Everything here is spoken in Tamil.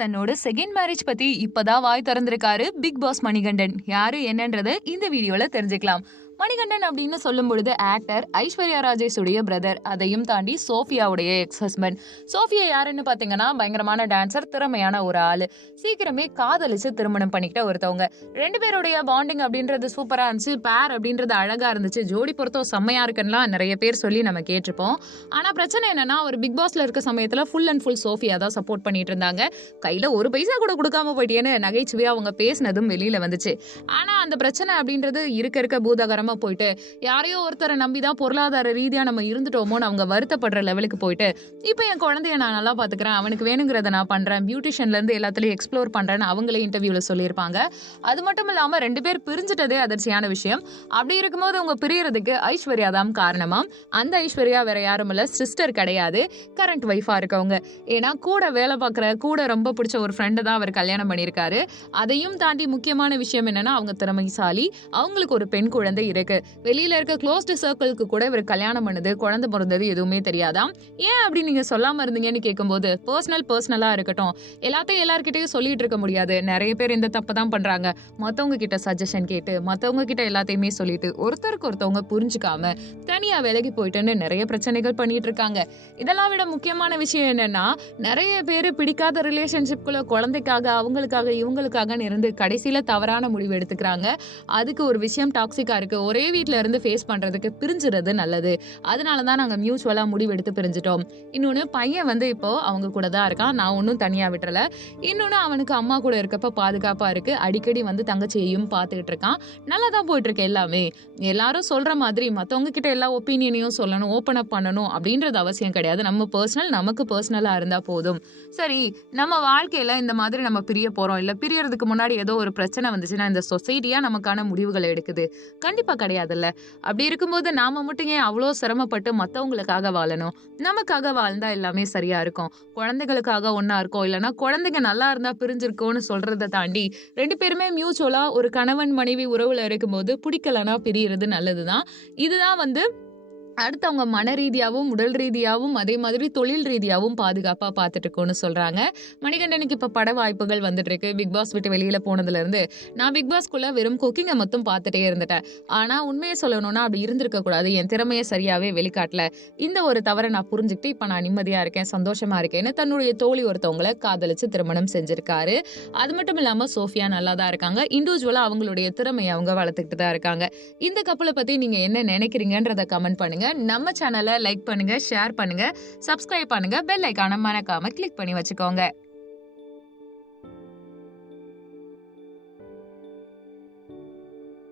தன்னோட செகண்ட் மேரேஜ் பத்தி இப்பதான் வாய் திறந்திருக்காரு பிக் பாஸ் மணிகண்டன். யாரு என்னன்றத இந்த வீடியோல தெரிஞ்சுக்கலாம். மணிகண்டன் அப்படின்னு சொல்லும் பொழுது ஆக்டர் ஐஸ்வர்யா ராஜேஷ் உடைய பிரதர் அதையும் தாண்டி சோஃபியாவுடைய எக்ஸ் ஹஸ்பண்ட் சோஃபியா யாருன்னு பாத்தீங்கன்னா பயங்கரமான டான்சர் திறமையான ஒரு ஆளு. சீக்கிரமே காதலிச்சு திருமணம் பண்ணிக்கிட்ட ஒருத்தவங்க. ரெண்டு பேருடைய பாண்டிங் அப்படின்றது சூப்பரா இருந்துச்சு. பேர் அப்படின்றது அழகா இருந்துச்சு. ஜோடி பொறுத்தவ செம்மையா இருக்குன்னா நிறைய பேர் சொல்லி நம்ம கேட்டிருப்போம். ஆனா பிரச்சனை என்னன்னா ஒரு பிக் பாஸ்ல இருக்க சமயத்துல ஃபுல் அண்ட் ஃபுல் சோஃபியா தான் சப்போர்ட் பண்ணிட்டு இருந்தாங்க. கையில ஒரு பைசா கூட கொடுக்காம போயிட்டேன்னு நகைச்சுவையா அவங்க பேசினதும் வெளியில வந்துச்சு. ஆனா அந்த பிரச்சனை அப்படின்றது இருக்க இருக்க பூதாகரமா போயிட்டு யாரையோ ஒருத்தரை நம்பி தான் பொருளாதார ரீதியா நம்ம இருந்துட்டோமோன்னு அவங்க வருத்தப்படுற லெவலுக்கு போயிட்டு இப்போ என் குழந்தைய நான் நல்லா பாத்துக்கிறேன் அவனுக்கு வேணுங்கிறத நான் பண்றேன் பியூட்டிஷியன்ல இருந்து எல்லாத்துலயும் எக்ஸ்ப்ளோர் பண்றேன்னு அவங்களே இன்டர்வியூல சொல்லியிருப்பாங்க. அது மட்டும் இல்லாம ரெண்டு பேர் பிரிஞ்சிட்டதே அதிர்ச்சியான விஷயம். அப்படி இருக்கும்போது அவங்க பிரியறதுக்கு ஐஸ்வர்யா தான் காரணமா அந்த ஐஸ்வர்யா வேற யாரும் இல்ல சிஸ்டர் கிடையாது கரண்ட் ஒய்ஃபா இருக்கவங்க. ஏன்னா கூட வேலை பார்க்குற கூட ரொம்ப பிடிச்ச ஒரு ஃப்ரெண்டை தான் அவர் கல்யாணம் பண்ணியிருக்காரு. அதையும் தாண்டி முக்கியமான விஷயம் என்னன்னா அவங்க திறமைசாலி அவங்களுக்கு ஒரு பெண் குழந்தை இருக்கு. வெளியில இருக்க க்ளோஸ்டு சர்க்கிளுக்கு கூட இவர் கல்யாணம் பண்ணது குழந்தை பிறந்தது எதுவுமே தெரியாதாம் ஏன் அப்படி நீங்க சொல்லாம இருந்தீங்கன்னு கேட்கும்போது பர்சனல் பர்சனலா இருக்கட்டும். எல்லாத்தையும் எல்லார்கிட்டயும் சொல்லிட்டு இருக்க முடியாது. நிறைய பேர் இந்த தப்பு தான் பண்றாங்க. மத்தவங்க கிட்ட சஜஷன் கேட்டு மத்தவங்க கிட்ட எல்லாத்தையுமே சொல்லிட்டு ஒருத்தருக்கு ஒருத்தவங்க புரிஞ்சுக்காம தனியா விலகி போயிட்டுன்னு நிறைய பிரச்சனைகள் பண்ணிட்டு இருக்காங்க. இதெல்லாம் விட முக்கியமான விஷயம் என்னன்னா நிறைய பேர் பிடிக்காத ரிலேஷன்ஷிப்குள்ள குழந்தைக்காக அவங்களுக்காக இவங்களுக்காகன்னு இருந்து கடைசியில தவறான முடிவு எடுத்துக்கிறாங்க. அதுக்கு ஒரு விஷயம் டாக்ஸிக்கா இருக்கு. ஒரே வீட்டில் இருந்து ஃபேஸ் பண்றதுக்கு பிரிஞ்சுறது நல்லது. அதனால தான் நாங்கள் மியூச்சுவலாக முடிவெடுத்து பிரிஞ்சிட்டோம். இன்னொன்று பையன் வந்து இப்போ அவங்க கூட தான் இருக்கான். நான் ஒன்றும் தனியாக விட்டுறல இன்னொன்று அவனுக்கு அம்மா கூட இருக்கப்ப பாதுகாப்பாக இருக்கு. அடிக்கடி வந்து தங்கச்சியையும் பார்த்துக்கிட்டு இருக்கான். நல்லா தான் போயிட்டு இருக்கு எல்லாமே. எல்லாரும் சொல்ற மாதிரி மற்றவங்க கிட்ட எல்லா ஒப்பீனியனையும் சொல்லணும் ஓப்பன் அப் பண்ணணும் அப்படின்றது அவசியம் கிடையாது. நம்ம பர்சனல் நமக்கு பர்சனலாக இருந்தால் போதும். சரி நம்ம வாழ்க்கையில் இந்த மாதிரி நம்ம பிரிய போகிறோம் இல்லை பிரியறதுக்கு முன்னாடி ஏதோ ஒரு பிரச்சனை வந்துச்சுன்னா இந்த சொசைட்டியாக நமக்கான முடிவுகளை எடுக்குது. கண்டிப்பாக கிடையாதுல்ல. அப்படி இருக்கும்போது நாம மட்டும் ஏன் அவ்வளோ சிரமப்பட்டு மற்றவங்களுக்காக வாழணும்? நமக்காக வாழ்ந்தா எல்லாமே சரியா இருக்கும். குழந்தைகளுக்காக ஒன்றா இருக்கும். இல்லைன்னா குழந்தைங்க நல்லா இருந்தா பிரிஞ்சிருக்கோம்னு சொல்றதை தாண்டி ரெண்டு பேருமே மியூச்சுவலா ஒரு கணவன் மனைவி உறவுல இருக்கும்போது பிடிக்கலனா பிரியறது நல்லதுதான். இதுதான் வந்து அடுத்தவங்க மன ரீதியாகவும் உடல் ரீதியாகவும் அதே மாதிரி தொழில் ரீதியாகவும் பாதுகாப்பாக பார்த்துட்டு இருக்கோம்னு சொல்கிறாங்க மணிகண்டனுக்கு இப்போ பட வாய்ப்புகள் வந்துட்டு இருக்கு பிக் பாஸ் விட்டு வெளியில் போனதுலேருந்து நான் பிக் பாஸ்க்குள்ளே வெறும் குக்கிங்கை மட்டும் பார்த்துட்டே இருந்துட்டேன். ஆனால் உண்மையை சொல்லணும்னா அப்படி இருந்திருக்க கூடாது. என் திறமையை சரியாகவே வெளிக்காட்டல. இந்த ஒரு தவறை நான் புரிஞ்சுக்கிட்டு இப்போ நான் நிம்மதியாக இருக்கேன் சந்தோஷமாக இருக்கேன்னு தன்னுடைய தோழி ஒருத்தவங்களை காதலிச்சு திருமணம் செஞ்சுருக்காரு. அது மட்டும் இல்லாமல் சோஃபியா நல்லா தான் இருக்காங்க இண்டிவிஜுவலாக அவங்களுடைய திறமையை அவங்க வளர்த்துக்கிட்டு தான் இருக்காங்க. இந்த கப்பலை பற்றி நீங்கள் என்ன நினைக்கிறீங்கன்றத கமெண்ட் பண்ணுங்க. நம்ம சேனலை லைக் பண்ணுங்க ஷேர் பண்ணுங்க சப்ஸ்கிரைப் பண்ணுங்க பெல் ஐக்கான மறக்காம கிளிக் பண்ணி வச்சுக்கோங்க.